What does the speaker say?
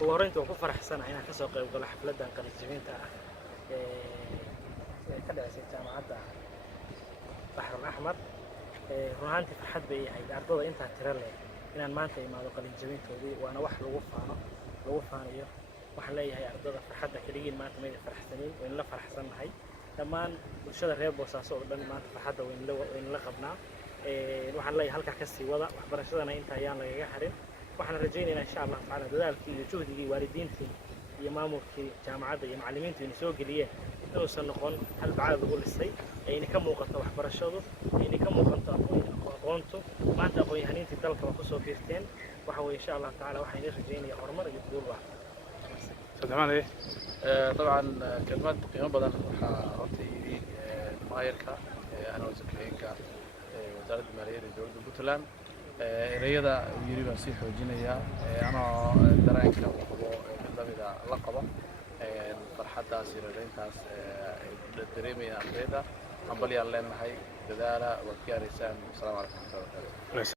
وورنت وكو فرحسن أنا كسو قيب قال حفلة دان قليل جمينتا كده سيتا معدا بحر الأحمر رهانتي فرحت بي هاي أرضو أنت هترلي إن ما أنت ما قليل جمينتا ودي وأنا واحد لوفانا إيه وحلاي هاي أرضو فرحت كريين ما أنت ميد فرحسنين وإن لا فرحسن هاي كمان bulshada reer Boosaaso oo dhan maanta farxadda weyn la qabnaa waxaan leeyahay halka ka sii wada waxbarashadana inta ayaan lagaga xarin waxaan rajaynaynaa insha Allah taala dadaalkii iyo juhdigii waalidiintii iyo maamulkii jaamacadda iyo macallimiintu inay soo galiyeen inuu noqon hal bacaad lagu lisay ayna ka muuqato waxbarashadu ayna ka muuqato aqoontu maanta aqoon-yahaniintii dalka waa ku soo fiirteen waxa weeye insha Allah taala waxaan rajaynayaa horumar iyo guul wax سلام طبعا كلمات قيمة بدن وحرتي مايركا أنا وزكريا وزارة المالية لدولة بوتلان رياضة يريد أسيح وجينيا أنا درين كم وحبو بالضبط لقبة فرحة تأثير رين تاس دريمي أمريكا أمبلي الله نهاي ددارة وكيا رسام السلام عليكم ورحمة الله وبركاته.